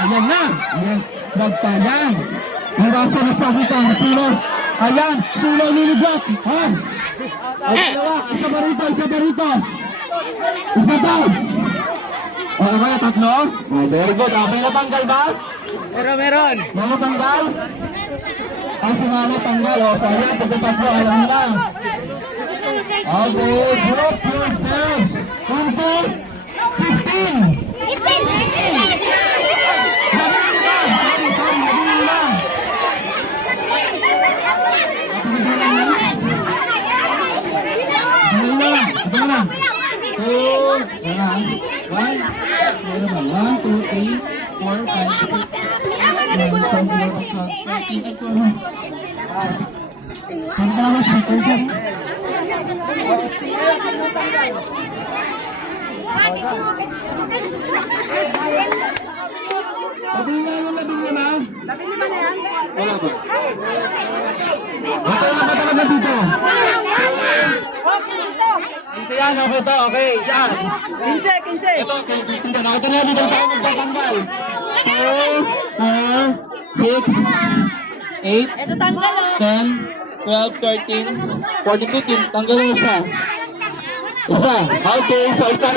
Ayan na. Ayan. Nagtayan. Ang basa na sabi ka. Sino? Ayan. Sino niligot? Ha? Ay, dalawa. Isa ba rito? Isa ba rito? Isa ba? O, ako na tatlo? Oh, very good. Okay na tanggal ba? Meron. Mga tanggal? Ang si Mama tanggal. O, so ayan. Pagkatatlo. Alam na. Okay. Group yourselves. Into 15. Pati nga yung 15. 15 na yan? Wala ba? Okay na ba talaga dito? Isa yan, okay to, okay. Yan. 15. Ito, tingnan ako. Ito na dito tayo magtatanggal. 4, 5, 6, 8, Ito tanggal oh. 10, 12, 13, 14, 15. Tanggal yung isa. Isa. Okay, so isa